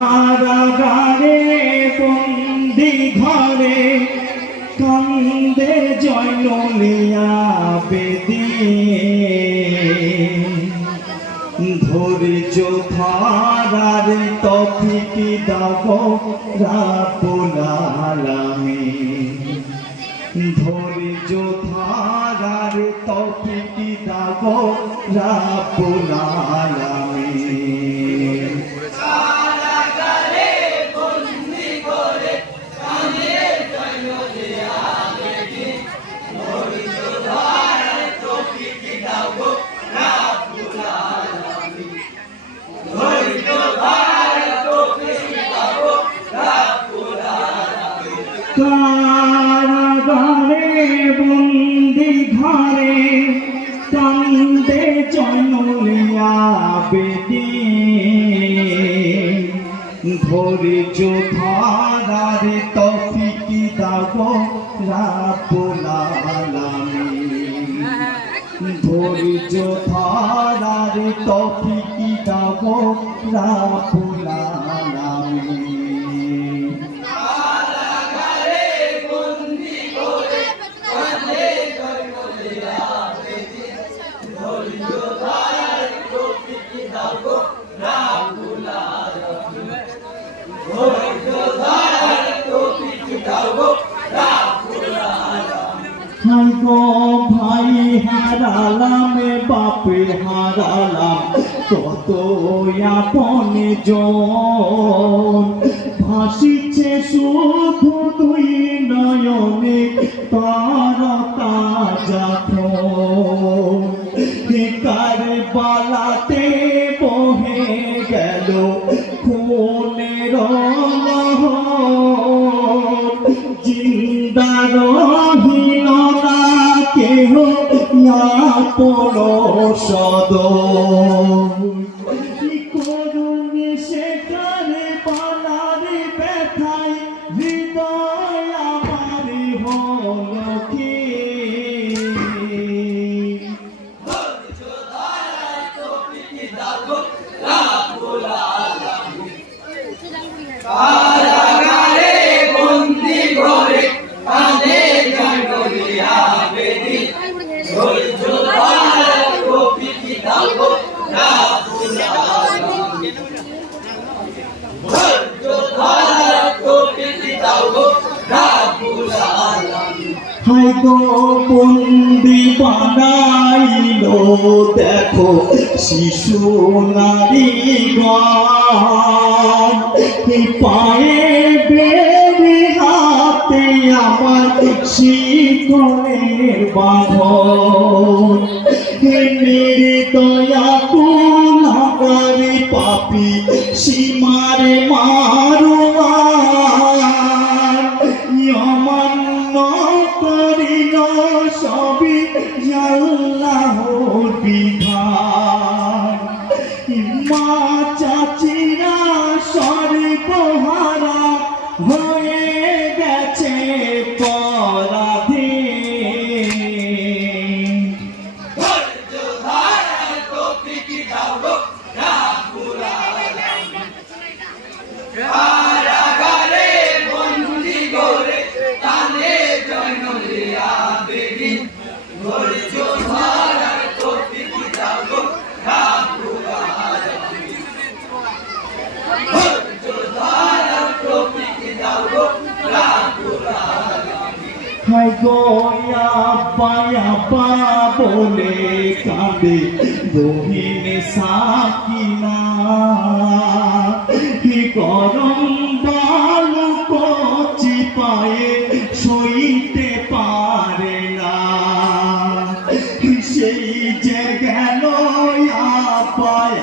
কারাগারে বন্দি ঘরে কান্দে জয়নুলিয়া বেদি। ধৈর্য ধারার তফিকি দাব রাপুলালামী ধৈর্য ধারার তফিকি দাব রাপুলালামী ধৈর্য ধারার তফিকি দাব রাপুলালামী ভাই হারালাম বাপে হারালাম কত আপন জন। ভাসিছে সুখ নয়নে তার তাজা না পরশদ বন্দি বানাইল দেখো শিশু নারী পায়ে বেড়ে হাতে আমার শিকলের বাঁধন। নির্দয়া সবই আল্লাহ বিধান। মা চাচিরা পায়া পা বলে কাঁদে। রহিন সাকিনা, কি গরম বালু কচি পায়ে সইতে পারে না। সেই যে গেল আপায়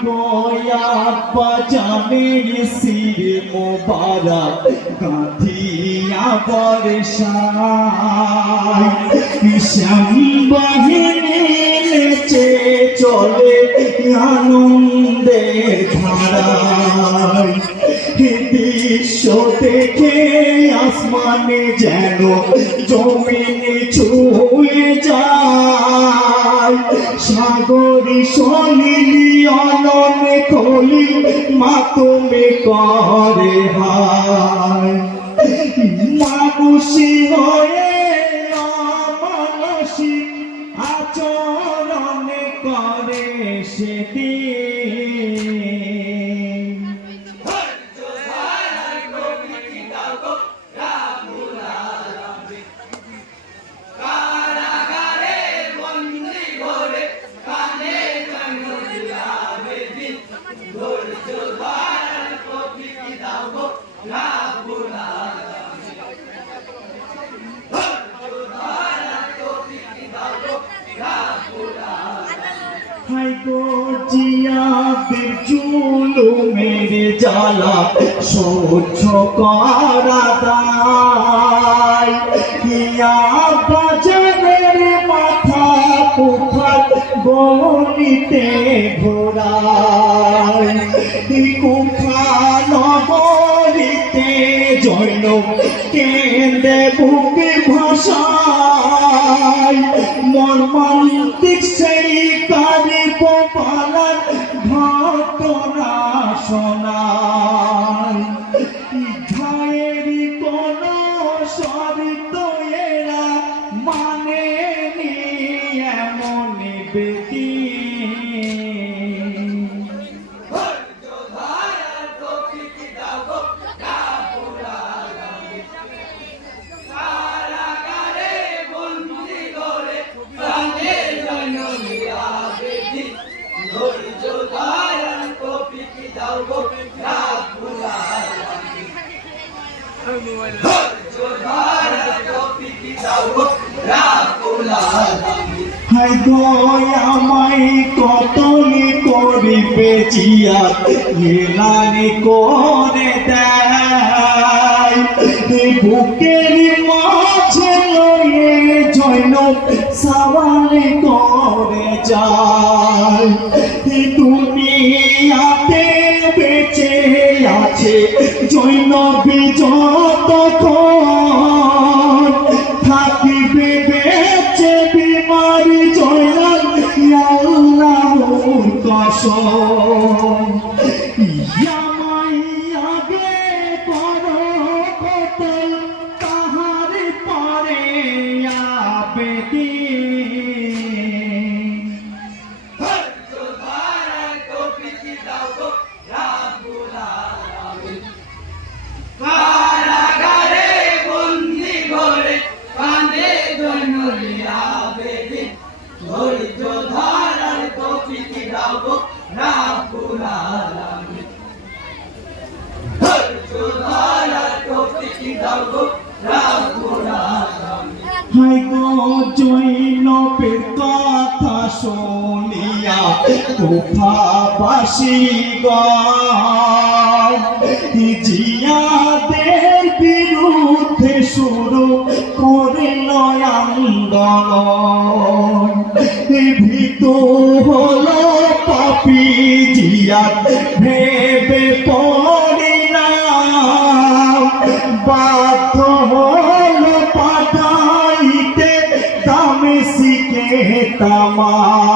গয়া বাজানের সির মোবারক গাঁথিয়া বর্ষায় শ্যাম বাহিনী নেচে চলে আনন্দের ধারায় হে দৃশ্য দেখে আসমানে যেন জমিনে ছুঁয়ে যায় সাগরী সলিলি অলনে কলি তুমি করে হায়। মানুষী হয়ে জ্বালা সহ্য করা দায় হিয়া বাজারের মাথা ঘোরায়। জৈন কেন্দ্রে বুকে ভাষায় সেই কারি আমায় কতলি করিবে জিয়া হেলানি করে দেয়? বুকের মাঝে লয়ে জৈন সাবানি করে যায়? দুনিয়াতে বেঁচে আছে জৈন বিজত থাকিবে 说 কপিটি গাবো রাবুল আলামিন হাই গো জৈনবের কথা শুনিয়া কোথাবাসী জিয়াদের বিরুদ্ধে শুরু করিল আন্দোলন। ভীতু হলো পাপি জিয়া, ভেবে পড়িলাম তামা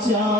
Raja.